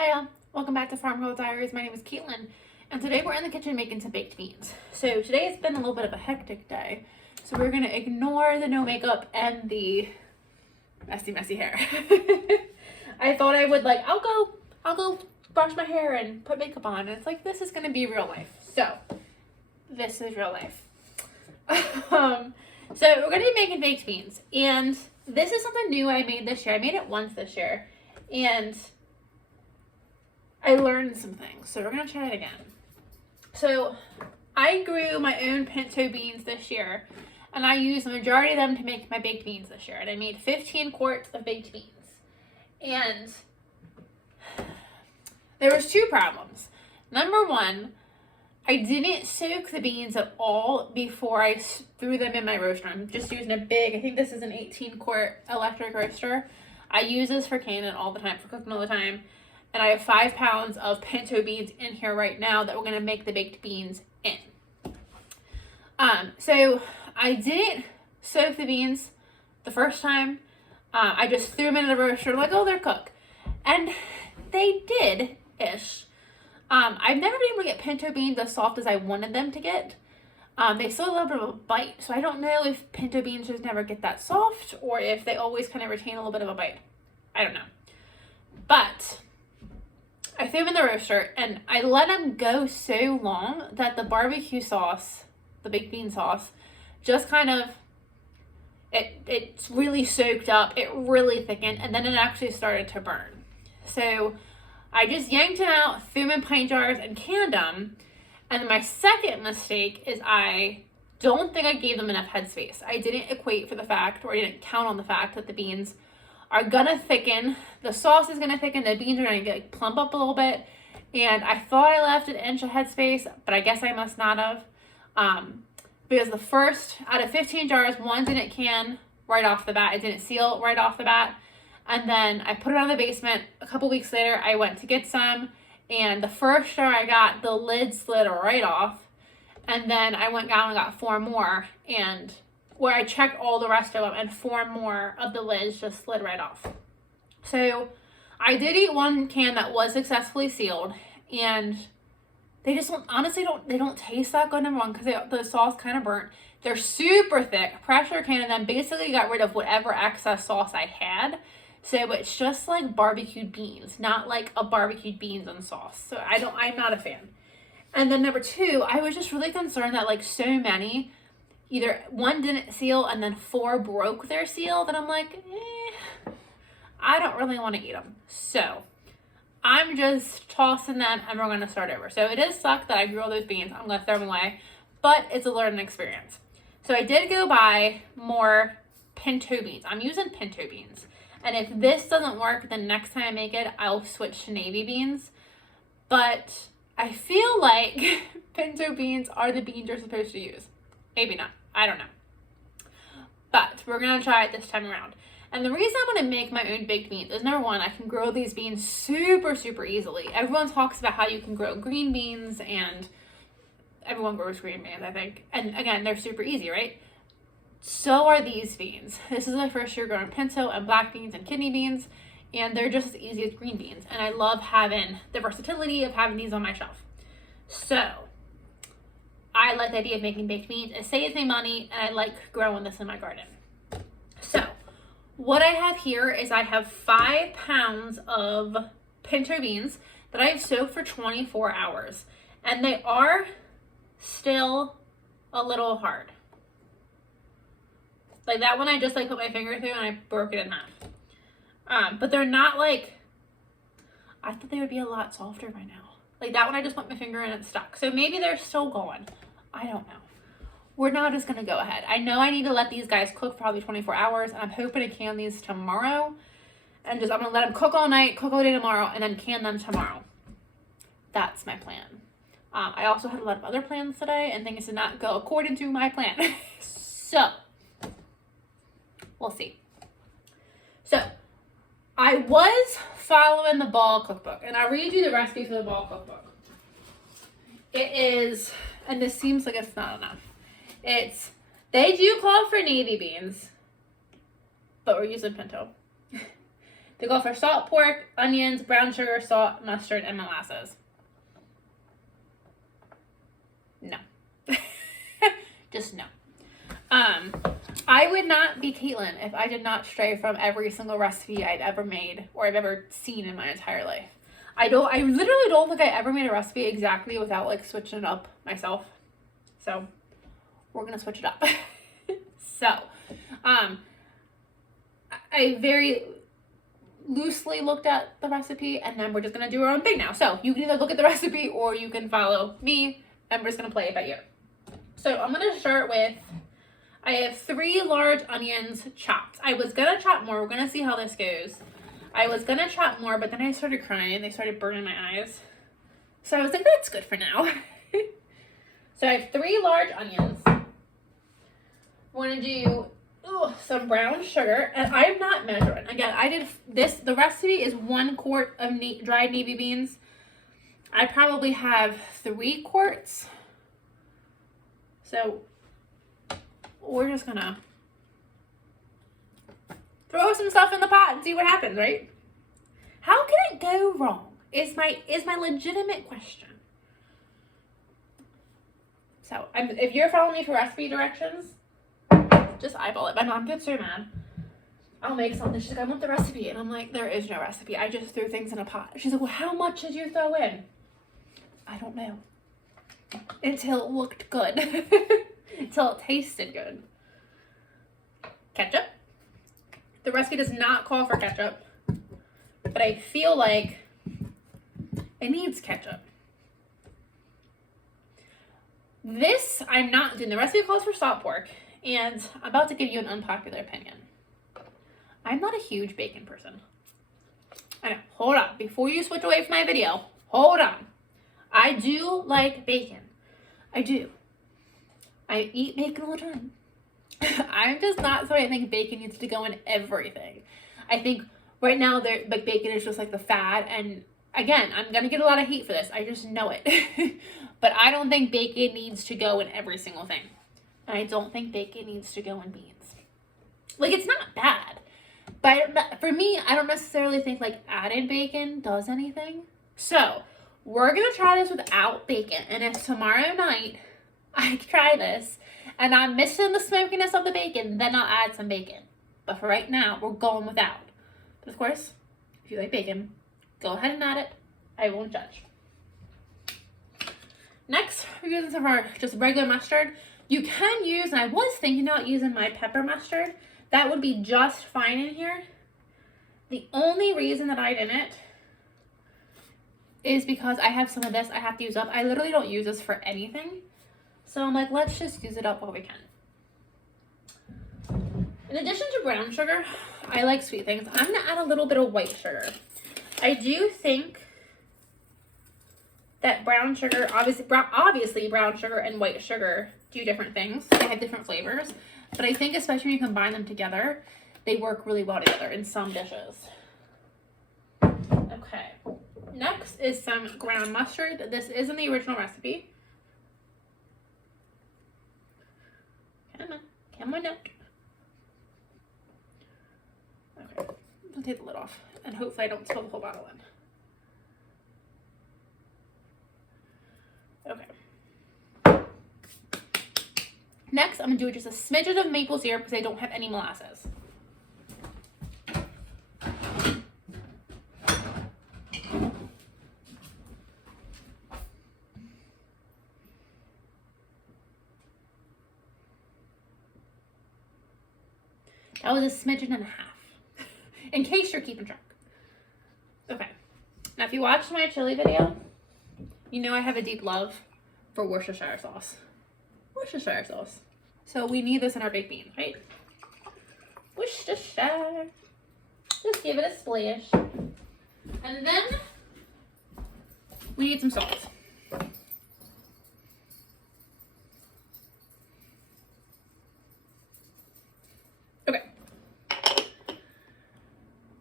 Hiya, welcome back to Farm Girl Diaries. My name is Caitlin, and today we're in the kitchen making some baked beans. So today has been a little bit of a hectic day, so we're gonna ignore the no makeup and the messy hair. I thought I would I'll go brush my hair and put makeup on, and it's like this is gonna be real life. So this is real life. So we're gonna be making baked beans, and this is something new I made this year. I made it once this year, and I learned some things, so we're gonna try it again. So I grew my own pinto beans this year, and I used the majority of them to make my baked beans this year. And I made 15 quarts of baked beans. And there was two problems. Number one, I didn't soak the beans at all before I threw them in my roaster. I'm just using a big, I think this is an 18-quart electric roaster. I use this for canning all the time, for cooking all the time. And I have 5 pounds of pinto beans in here right now that we're going to make the baked beans in. So I didn't soak the beans the first time. I just threw them in the roaster like, oh, they're cooked. And they did-ish. I've never been able to get pinto beans as soft as I wanted them to get. They still have a little bit of a bite, so I don't know if pinto beans just never get that soft or if they always kind of retain a little bit of a bite. I don't know. But I threw them in the roaster, and I let them go so long that the barbecue sauce, the baked bean sauce, just kind of, it's really soaked up, it really thickened, and then it actually started to burn. So I just yanked them out, threw them in pint jars, and canned them. And then my second mistake is I don't think I gave them enough headspace. I didn't equate for the fact, or I didn't count on the fact that the beans are gonna thicken, the sauce is gonna thicken, the beans are gonna get plump up a little bit, and I thought I left an inch of headspace, but I guess I must not have, because the first, out of 15 jars, one didn't can right off the bat, it didn't seal right off the bat, and then I put it on the basement. A couple weeks later, I went to get some, and the first jar I got, the lid slid right off, and then I went down and got 4 more, and where I checked all the rest of them, and 4 more of the lids just slid right off. So I did eat one can that was successfully sealed, and they just don't taste that good, number one, because the sauce kind of burnt. They're super thick. Pressure canning them basically got rid of whatever excess sauce I had. So it's just like barbecued beans, not like a barbecued beans and sauce. So I'm not a fan. And then number 2, I was just really concerned that like so many, either one didn't seal and then 4 broke their seal, then I'm like, I don't really want to eat them. So I'm just tossing them, and we're going to start over. So it does suck that I grew all those beans. I'm going to throw them away, but it's a learning experience. So I did go buy more pinto beans. I'm using pinto beans. And if this doesn't work, then next time I make it, I'll switch to navy beans. But I feel like pinto beans are the beans you're supposed to use. Maybe not. I don't know. But we're going to try it this time around. And the reason I want to make my own baked beans is, number one, I can grow these beans super, super easily. Everyone talks about how you can grow green beans, and everyone grows green beans, I think. And again, they're super easy, right? So are these beans. This is my first year growing pinto and black beans and kidney beans, and they're just as easy as green beans. And I love having the versatility of having these on my shelf. So I like the idea of making baked beans. It saves me money, and I like growing this in my garden. So what I have here is I have 5 pounds of pinto beans that I have soaked for 24 hours. And they are still a little hard. Like that one I just put my finger through and I broke it in half. But they're not I thought they would be a lot softer by now. Like that one I just put my finger in and it's stuck. So maybe they're still going. I don't know. We're now just going to go ahead. I know I need to let these guys cook for probably 24 hours. And I'm hoping to can these tomorrow. And I'm going to let them cook all night, cook all day tomorrow, and then can them tomorrow. That's my plan. I also had a lot of other plans today, and things did not go according to my plan. So we'll see. So I was following the Ball cookbook, and I'll read you the recipe for the Ball cookbook. It is, and this seems like it's not enough. They do call for navy beans, but we're using pinto. They go for salt pork, onions, brown sugar, salt, mustard, and molasses. No. Just no. I would not be Caitlin if I did not stray from every single recipe I've ever made or I've ever seen in my entire life. I literally don't think I ever made a recipe exactly without like switching it up myself. So we're gonna switch it up. So, I very loosely looked at the recipe and then we're just gonna do our own thing now. So you can either look at the recipe or you can follow me and we're just gonna play it by ear. So I'm gonna start with, I have 3 large onions chopped. I was gonna chop more. We're gonna see how this goes. I was gonna chop more, but then I started crying. They started burning my eyes. So I was like, that's good for now. So I have 3 large onions. We're gonna do some brown sugar, and I'm not measuring. Again, I did this. The recipe is 1 quart of dried navy beans. I probably have 3 quarts. So we're just gonna throw some stuff in the pot and see what happens, right? How can it go wrong? Is my legitimate question. So if you're following me for recipe directions, just eyeball it. My mom gets so mad. I'll make something. She's like, I want the recipe. And I'm like, there is no recipe. I just threw things in a pot. She's like, well, how much did you throw in? I don't know. Until it looked good. Until it tasted good. Ketchup. The recipe does not call for ketchup. But I feel like it needs ketchup. This, I'm not doing. The recipe calls for salt pork. And I'm about to give you an unpopular opinion. I'm not a huge bacon person. I know. Hold on. Before you switch away from my video, hold on. I do like bacon. I do. I eat bacon all the time. I'm just not so I think bacon needs to go in everything. I think right now like bacon is just like the fad, and again, I'm gonna get a lot of hate for this. I just know it. But I don't think bacon needs to go in every single thing. And I don't think bacon needs to go in beans. Like, it's not bad. But for me, I don't necessarily think like added bacon does anything. So we're gonna try this without bacon. And if tomorrow night I try this and I'm missing the smokiness of the bacon, then I'll add some bacon. But for right now, we're going without. But of course, if you like bacon, go ahead and add it. I won't judge. Next, we're using some of our just regular mustard. You can use, and I was thinking about using my pepper mustard. That would be just fine in here. The only reason that I didn't is because I have some of this I have to use up. I literally don't use this for anything. So I'm like, let's just use it up while we can. In addition to brown sugar, I like sweet things. I'm gonna add a little bit of white sugar. I do think that brown sugar, obviously brown sugar and white sugar do different things. They have different flavors. But I think especially when you combine them together, they work really well together in some dishes. Okay. Next is some ground mustard. This isn't the original recipe. Come on up. Okay. I'll take the lid off. And hopefully I don't spill the whole bottle in. Okay. Next, I'm going to do just a smidgen of maple syrup because I don't have any molasses. That was a smidgen and a half, in case you're keeping track. Okay. Now, if you watched my chili video, you know I have a deep love for Worcestershire sauce. Worcestershire sauce. So we need this in our baked beans, right? Worcestershire. Just give it a splash. And then we need some salt. Okay.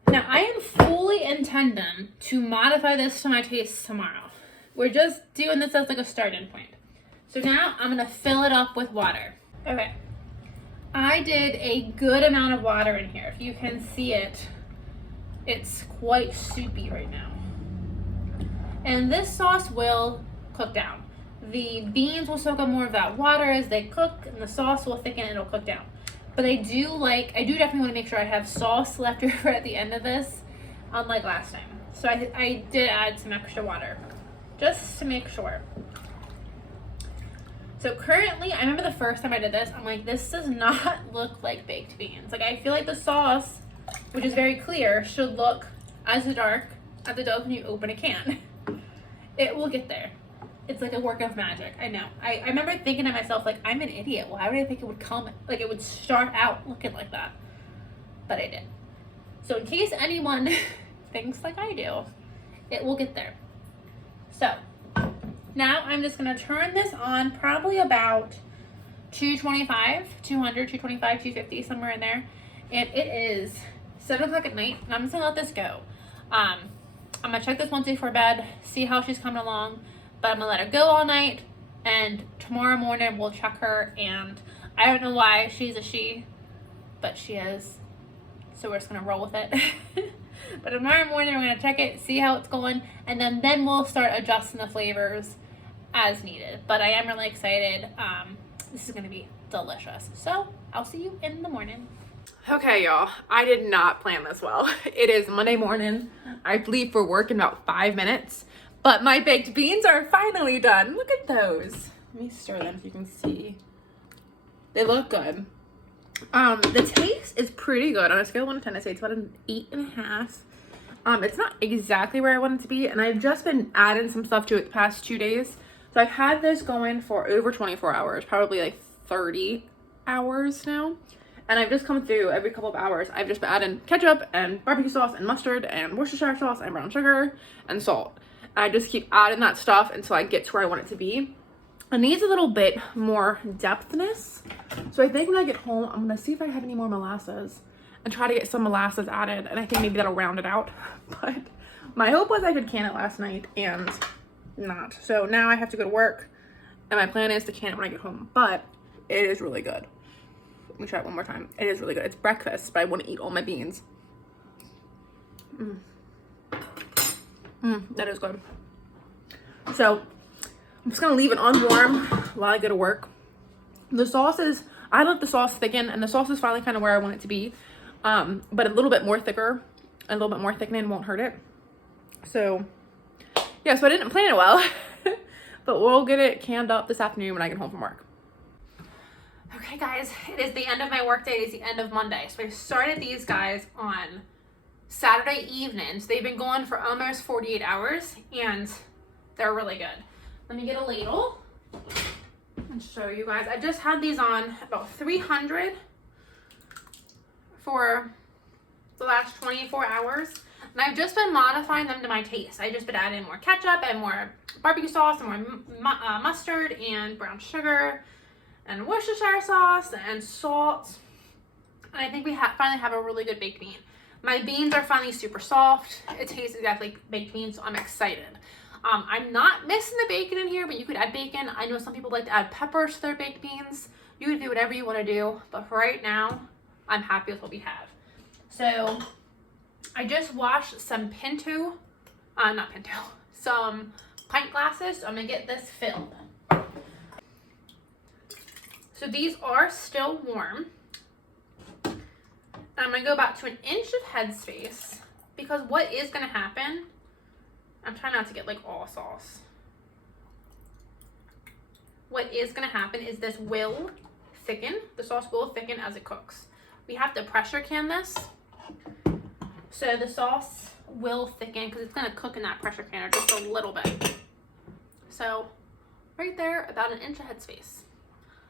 Now I am fully intending to modify this to my taste tomorrow. We're just doing this as like a starting point. So now I'm going to fill it up with water. Okay. I did a good amount of water in here. If you can see it, It's quite soupy right now. And this sauce will cook down. The beans will soak up more of that water as they cook, and the sauce will thicken and it'll cook down. But I do definitely want to make sure I have sauce left over at the end of this, unlike last time. So I did add some extra water, just to make sure. So currently, I remember the first time I did this, I'm like, this does not look like baked beans. Like, I feel like the sauce, which is very clear, should look as dark as it does when you open a can. It will get there. It's like a work of magic. I know. I remember thinking to myself, like, I'm an idiot. Why would I think it would come, like, it would start out looking like that? But I did. So in case anyone thinks like I do, it will get there. So now I'm just going to turn this on probably about 225, 250, somewhere in there. And it is 7 o'clock at night, and I'm just going to let this go. I'm going to check this once before bed, see how she's coming along, but I'm going to let her go all night, and tomorrow morning we'll check her, and I don't know why she's a she, but she is, so we're just going to roll with it. But tomorrow morning we're going to check it, see how it's going, and then we'll start adjusting the flavors as needed. But I am really excited. This is going to be delicious. So I'll see you in the morning. Okay, y'all, I did not plan this well. It is Monday morning. I leave for work in about 5 minutes, but my baked beans are finally done. Look at those. Let me stir them so you can see. They look good. The taste is pretty good. On a scale of 1 to 10, I say it's about an 8.5. It's not exactly where I want it to be, and I've just been adding some stuff to it the past 2 days. So I've had this going for over 24 hours, probably like 30 hours now. And I've just come through every couple of hours. I've just been adding ketchup and barbecue sauce and mustard and Worcestershire sauce and brown sugar and salt. And I just keep adding that stuff until I get to where I want it to be. It needs a little bit more depthness. So I think when I get home, I'm going to see if I have any more molasses and try to get some molasses added. And I think maybe that'll round it out. But my hope was I could can it last night and not. So now I have to go to work. And my plan is to can it when I get home. But it is really good. Let me try it one more time. It is really good. It's breakfast, but I want to eat all my beans. That is good. So I'm just going to leave it on warm while I go to work. The sauce is, I let the sauce thicken, and the sauce is finally kind of where I want it to be. But a little bit more thicker, a little bit more thickening won't hurt it. So yeah, so I didn't plan it well, but we'll get it canned up this afternoon when I get home from work. Okay guys, it is the end of my work day. It is the end of Monday. So I started these guys on Saturday evening. So they've been going for almost 48 hours and they're really good. Let me get a ladle and show you guys. I just had these on about 300 for the last 24 hours. And I've just been modifying them to my taste. I've just been adding more ketchup and more barbecue sauce and more mustard and brown sugar and Worcestershire sauce and salt. And I think we finally have a really good baked bean. My beans are finally super soft. It tastes exactly like baked beans, so I'm excited. I'm not missing the bacon in here, but you could add bacon. I know some people like to add peppers to their baked beans. You can do whatever you want to do, but for right now, I'm happy with what we have. So I just washed some some pint glasses. So I'm gonna get this filled. So these are still warm. And I'm gonna go about to an inch of headspace because what is gonna happen, I'm trying not to get like all sauce. What is gonna happen is this will thicken, the sauce will thicken as it cooks. We have to pressure can this. So the sauce will thicken because it's gonna cook in that pressure canner just a little bit. So right there, about an inch of headspace.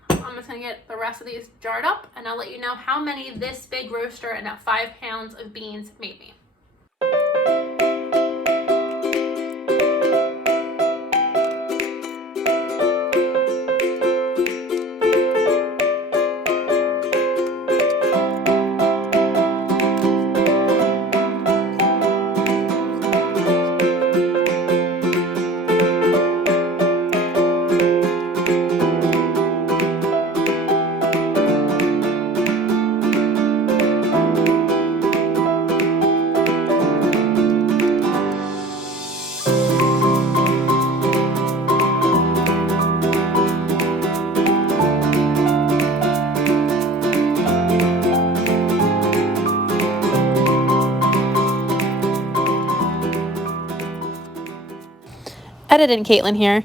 I'm just gonna get the rest of these jarred up and I'll let you know how many this big roaster and that 5 pounds of beans made me. Editing Caitlin here.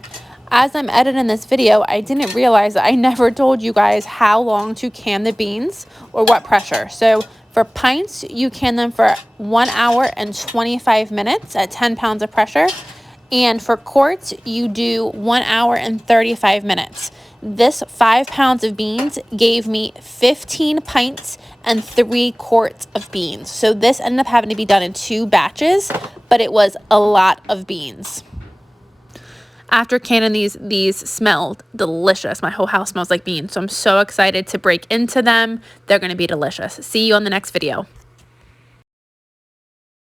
As I'm editing this video, I didn't realize that I never told you guys how long to can the beans or what pressure. So for pints, you can them for 1 hour and 25 minutes at 10 pounds of pressure. And for quarts, you do 1 hour and 35 minutes. This 5 pounds of beans gave me 15 pints and 3 quarts of beans. So this ended up having to be done in 2 batches, but it was a lot of beans. After canning these smelled delicious. My whole house smells like beans, so I'm so excited to break into them. They're going to be delicious. See you on the next video.